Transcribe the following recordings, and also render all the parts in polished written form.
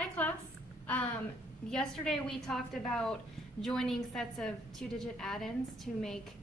Hi class. Yesterday we talked about joining sets of two-digit addends to make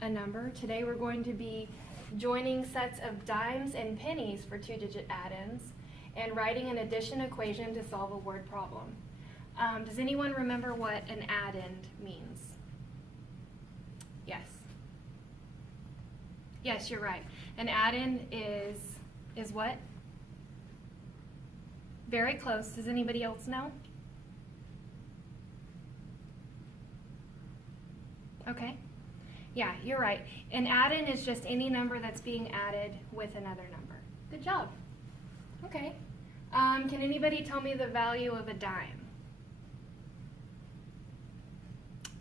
a number. Today we're going to be joining sets of dimes and pennies for two-digit addends and writing an addition equation to solve a word problem. Does anyone remember what an addend means? Yes. Yes, you're right. An addend is what? Very close. Does anybody else know? Okay. Yeah, you're right. An addend is just any number that's being added with another number. Good job. Okay. Can anybody tell me the value of a dime?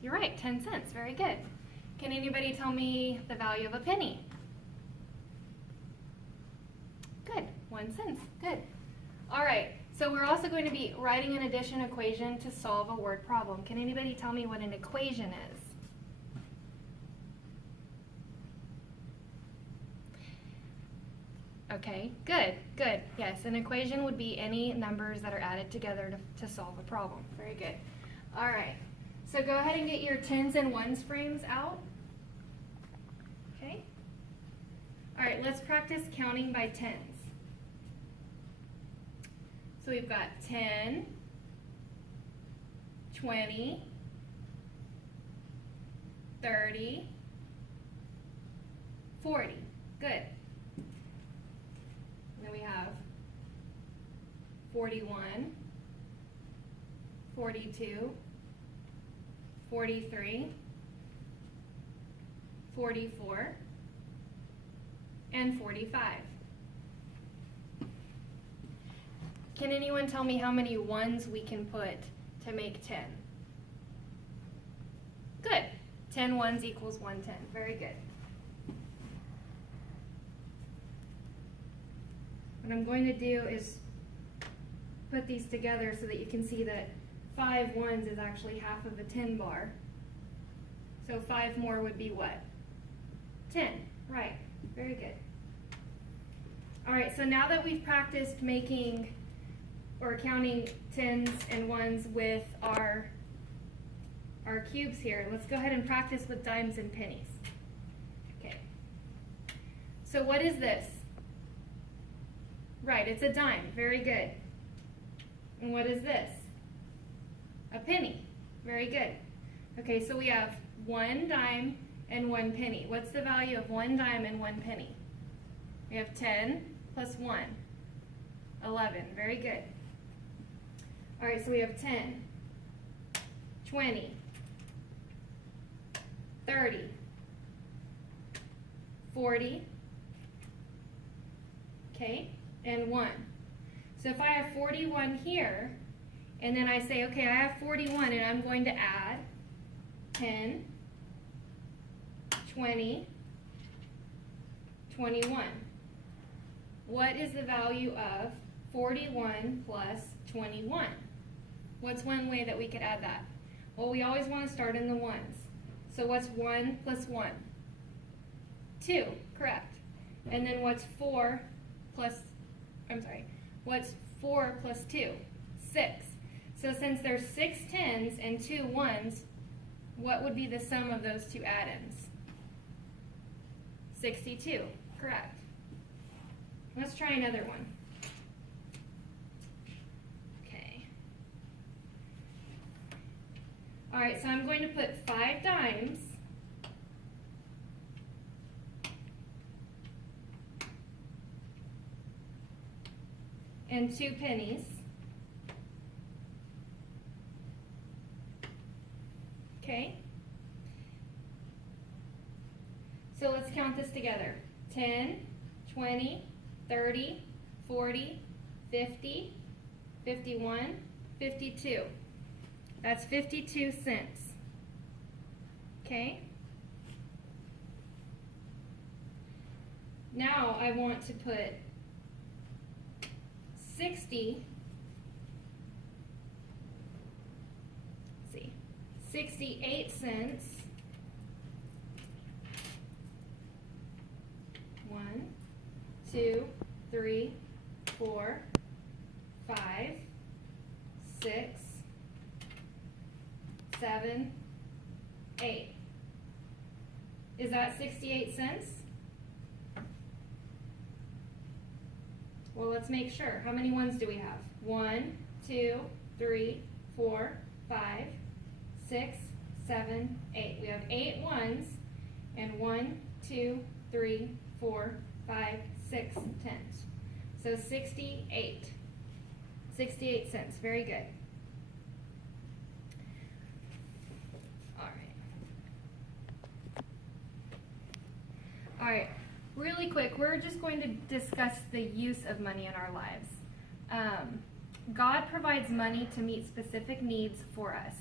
You're right, 10 cents. Very good. Can anybody tell me the value of a penny? Good. 1 cent. Good. All right. So we're also going to be writing an addition equation to solve a word problem. Can anybody tell me what an equation is? Okay, good, good. Yes, an equation would be any numbers that are added together to solve a problem. Very good. All right, so go ahead and get your tens and ones frames out. Okay. All right, let's practice counting by tens. So we've got 10, 20, 30, 40. Good. And then we have 41, 42, 43, 44, and 45. Can anyone tell me how many ones we can put to make 10? Good. 10 ones equals 110. Very good. What I'm going to do is put these together so that you can see that 5 ones is actually half of a 10 bar. So 5 more would be what? 10. Right. Very good. All right, so now that we've practiced making or counting tens and ones with our cubes here, let's go ahead and practice with dimes and pennies. Okay. So what is this? Right, it's a dime. Very good. And what is this? A penny. Very good. Okay, so we have 1 dime and 1 penny. What's the value of 1 dime and 1 penny? We have 10 plus 1. 11. Very good. All right, so we have 10, 20, 30, 40, okay, and 1. So if I have 41 here, and then I say, okay, I have 41, and I'm going to add 10, 20, 21. What is the value of 41 plus 21? What's one way that we could add that? Well, we always want to start in the ones. So what's 1 plus 1? 2, correct. And then what's 4 plus 2? 6. So since there's 6 tens and 2 ones, what would be the sum of those two addends? 62, correct. Let's try another one. All right, so I'm going to put 5 dimes and 2 pennies. Okay. So let's count this together. 10, 20, 30, 40, 50, 51, 52. That's 52 cents. Okay? Now I want to put 68 cents. 1, 2, 3, 4, 5, 6, 7, 8. Is that 68 cents? Well, let's make sure. How many ones do we have? 1, 2, 3, 4, 5, 6, 7, 8. We have 8 ones, and 1, 2, 3, 4, 5, 6 tens. So 68. 68 cents. Very good. All right. All right. Really quick, we're just going to discuss the use of money in our lives. God provides money to meet specific needs for us,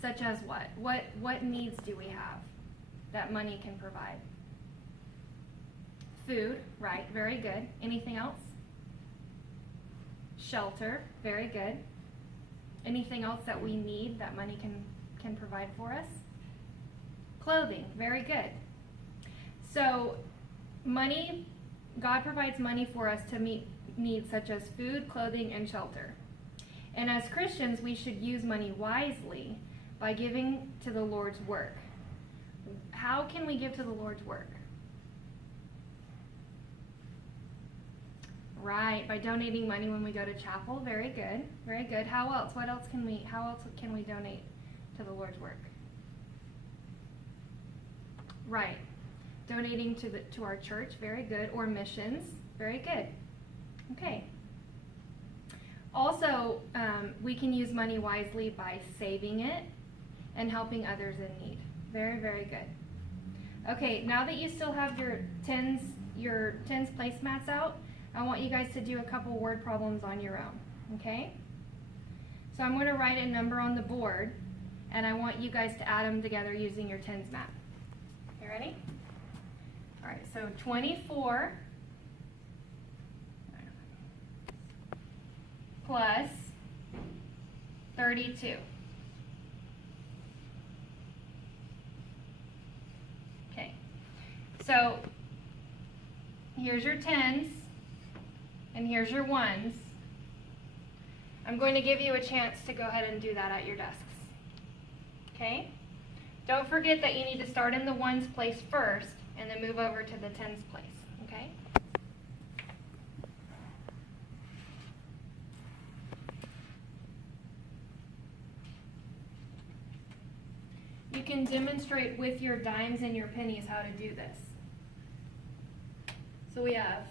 such as what? What needs do we have that money can provide? Food, right, very good. Anything else? Shelter, very good. Anything else that we need that money can provide for us? Clothing, very good. So money, God provides money for us to meet needs such as food, clothing, and shelter. And as Christians, we should use money wisely by giving to the Lord's work. How can we give to the Lord's work? Right, by donating money when we go to chapel. Very good, very good. How else? How else can we donate to the Lord's work? Right, donating to our church. Very good. Or missions. Very good. Okay. Also, we can use money wisely by saving it and helping others in need. Very, very good. Okay, now that you still have your tens placemats out, I want you guys to do a couple word problems on your own, okay? So I'm going to write a number on the board, and I want you guys to add them together using your tens map. You ready? All right, so 24 plus 32. Okay, so here's your tens. And here's your ones. I'm going to give you a chance to go ahead and do that at your desks. Okay? Don't forget that you need to start in the ones place first and then move over to the tens place. Okay? You can demonstrate with your dimes and your pennies how to do this. So we have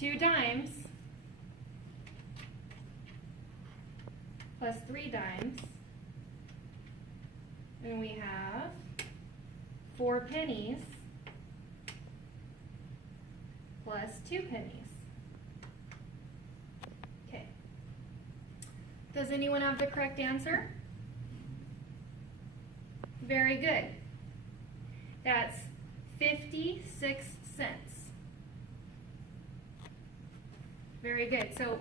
2 dimes plus 3 dimes, and we have 4 pennies plus 2 pennies. Okay. Does anyone have the correct answer? Very good. That's 56 cents. Very good. So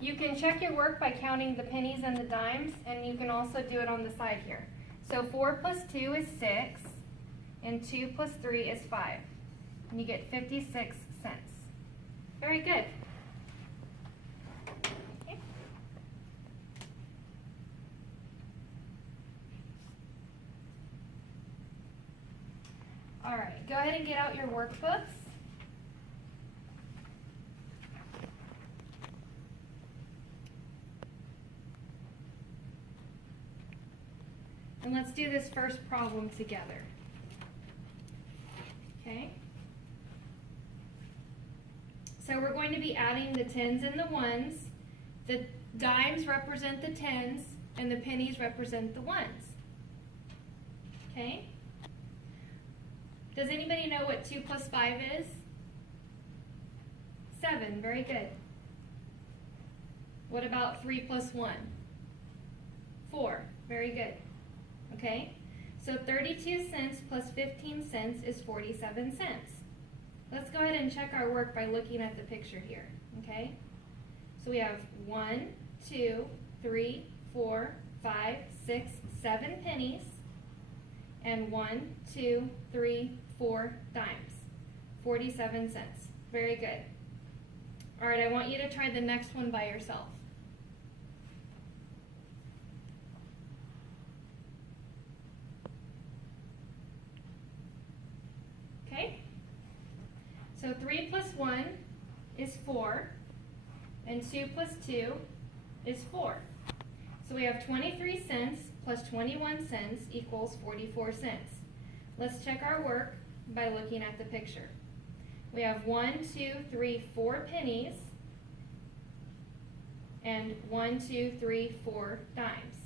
you can check your work by counting the pennies and the dimes, and you can also do it on the side here. So 4 plus 2 is 6, and 2 plus 3 is 5. And you get 56 cents. Very good. Okay. All right, go ahead and get out your workbooks. And let's do this first problem together. Okay? So we're going to be adding the tens and the ones. The dimes represent the tens, and the pennies represent the ones. Okay? Does anybody know what 2 plus 5 is? 7. Very good. What about 3 plus 1? 4. Very good. Okay, so 32 cents plus 15 cents is 47 cents. Let's go ahead and check our work by looking at the picture here, okay? So we have 1, 2, 3, 4, 5, 6, 7 pennies, and 1, 2, 3, 4 dimes. 47 cents. Very good. All right, I want you to try the next one by yourself. So 3 plus 1 is 4, and 2 plus 2 is 4. So we have 23 cents plus 21 cents equals 44 cents. Let's check our work by looking at the picture. We have 1, 2, 3, 4 pennies, and 1, 2, 3, 4 dimes.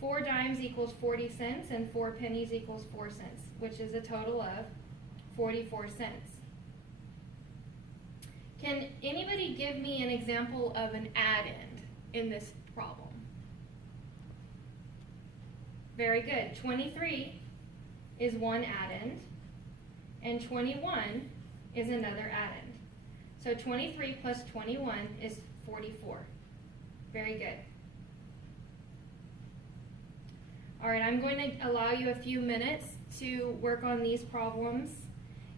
4 dimes equals 40 cents, and 4 pennies equals 4 cents, which is a total of 44 cents. Can anybody give me an example of an addend in this problem? Very good. 23 is one addend, and 21 is another addend. So 23 plus 21 is 44. Very good. All right, I'm going to allow you a few minutes to work on these problems,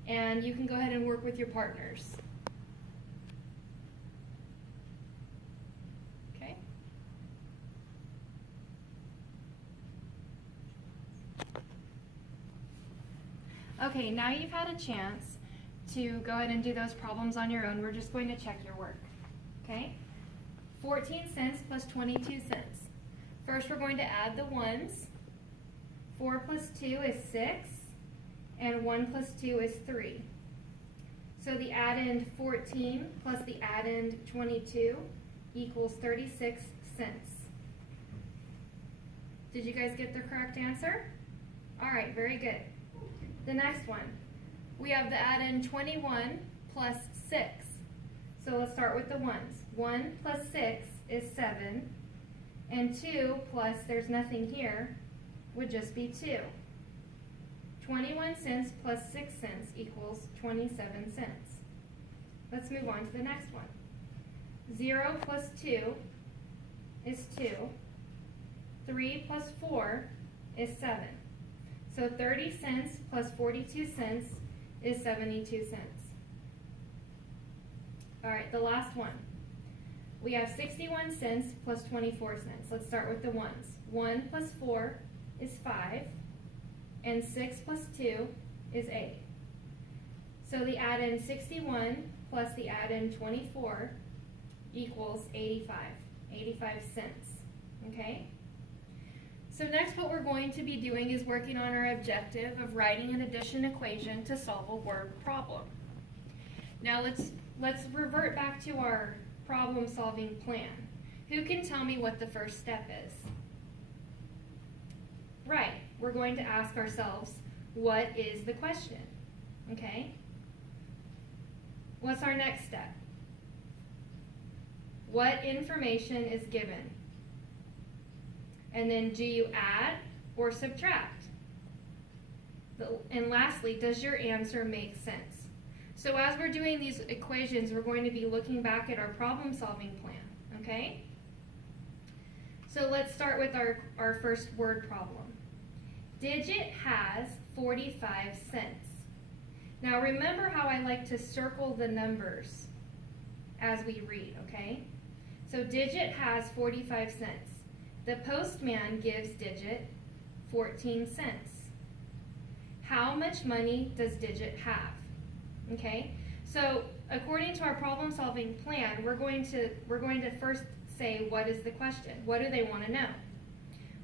and you can go ahead and work with your partners. Okay? Okay, now you've had a chance to go ahead and do those problems on your own. We're just going to check your work. Okay? 14 cents plus 22 cents. First, we're going to add the ones. 4 plus 2 is 6, and 1 plus 2 is 3. So the addend 14 plus the addend 22 equals 36 cents. Did you guys get the correct answer? All right, very good. The next one, we have the addend 21 plus 6. So let's start with the ones. 1 plus 6 is 7, and 2 plus, there's nothing here, would just be 2. 21 cents plus 6 cents equals 27 cents. Let's move on to the next one. 0 plus 2 is 2. 3 plus 4 is 7. So 30 cents plus 42 cents is 72 cents. All right, the last one. We have 61 cents plus 24 cents. Let's start with the ones. 1 plus 4 is 5, and 6 plus 2 is 8. So the addend 61 plus the addend 24 equals 85 cents. Okay? So next what we're going to be doing is working on our objective of writing an addition equation to solve a word problem. Now let's revert back to our problem solving plan. Who can tell me what the first step is? Right, we're going to ask ourselves, what is the question? Okay? What's our next step? What information is given? And then do you add or subtract? And lastly, does your answer make sense? So as we're doing these equations, we're going to be looking back at our problem solving plan, okay? So let's start with our first word problem. Digit has 45 cents. Now remember how I like to circle the numbers as we read, okay? So digit has 45 cents. The postman gives digit 14 cents. How much money does digit have? Okay, so according to our problem solving plan, we're going to first say, what is the question? What do they want to know?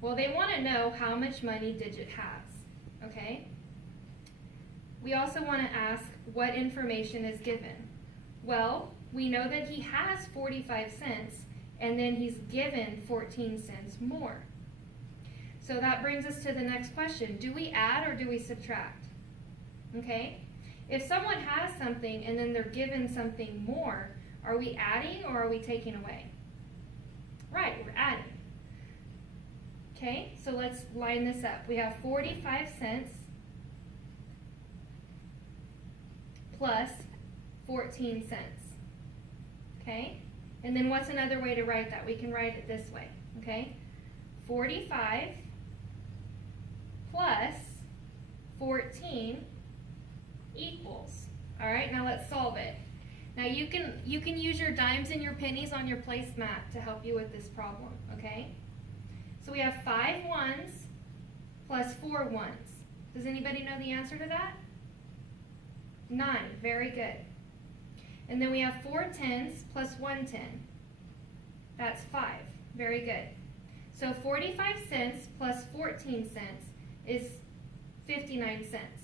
Well, they want to know how much money digit has. Okay? We also want to ask what information is given. Well, we know that he has 45 cents and then he's given 14 cents more. So that brings us to the next question. Do we add or do we subtract? Okay? If someone has something and then they're given something more, are we adding or are we taking away? Right, we're adding. Okay, so let's line this up. We have 45 cents plus 14 cents. Okay, and then what's another way to write that? We can write it this way. Okay, 45 plus 14 equals. All right, now let's solve it. Now you can use your dimes and your pennies on your placemat to help you with this problem, okay? So we have 5 ones plus 4 ones. Does anybody know the answer to that? 9. Very good. And then we have 4 tens plus 1 10. That's 5. Very good. So 45 cents plus 14 cents is 59 cents.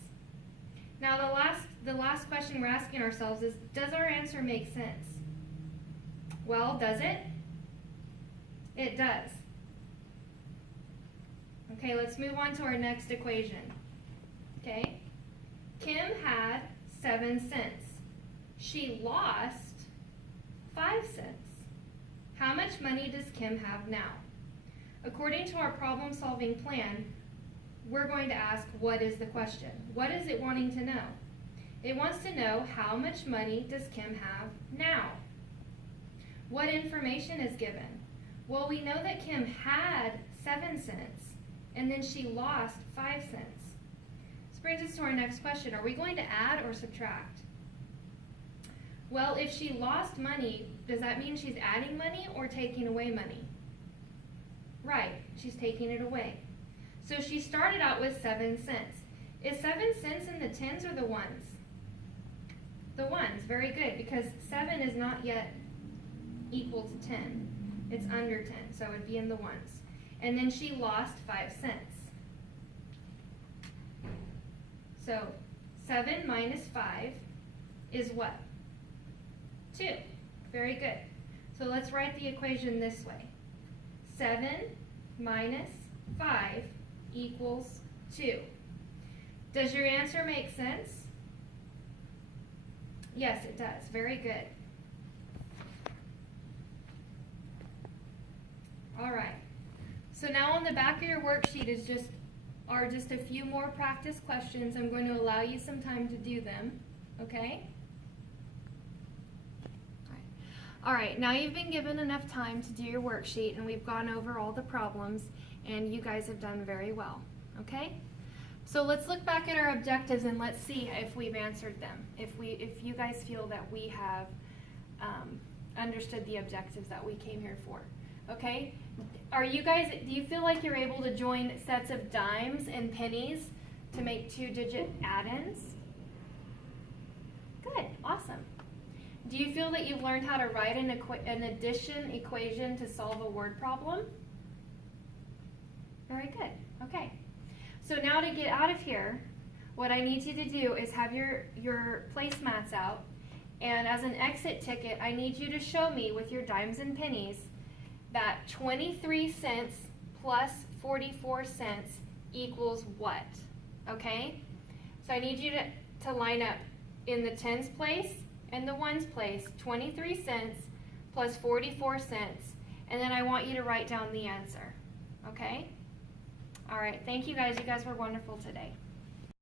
Now the last question we're asking ourselves is, does our answer make sense? Well, does it? It does. Okay, let's move on to our next equation. Okay? Kim had 7 cents. She lost 5 cents. How much money does Kim have now? According to our problem-solving plan, we're going to ask, what is the question? What is it wanting to know? It wants to know, how much money does Kim have now? What information is given? Well, we know that Kim had 7 cents, and then she lost 5 cents. This brings us to our next question. Are we going to add or subtract? Well, if she lost money, does that mean she's adding money or taking away money? Right, she's taking it away. So she started out with 7 cents. Is 7 cents in the tens or the ones? The ones, very good, because 7 is not yet equal to 10. It's under 10, so it would be in the ones. And then she lost 5 cents. So 7 minus 5 is what? 2. Very good. So let's write the equation this way. 7 minus 5 equals 2. Does your answer make sense? Yes, it does. Very good. All right. So now on the back of your worksheet are just a few more practice questions. I'm going to allow you some time to do them. Okay? All right, now you've been given enough time to do your worksheet, and we've gone over all the problems, and you guys have done very well, okay? So let's look back at our objectives and let's see if we've answered them, if you guys feel that we have understood the objectives that we came here for, okay? Do you feel like you're able to join sets of dimes and pennies to make 2-digit addends? Good, awesome. Do you feel that you've learned how to write an addition equation to solve a word problem? Very good. Okay. So now to get out of here, what I need you to do is have your placemats out, and as an exit ticket, I need you to show me with your dimes and pennies that 23 cents plus 44 cents equals what? Okay? So I need you to line up in the tens place and the ones place, 23 cents plus 44 cents, and then I want you to write down the answer, okay? All right, thank you guys. You guys were wonderful today.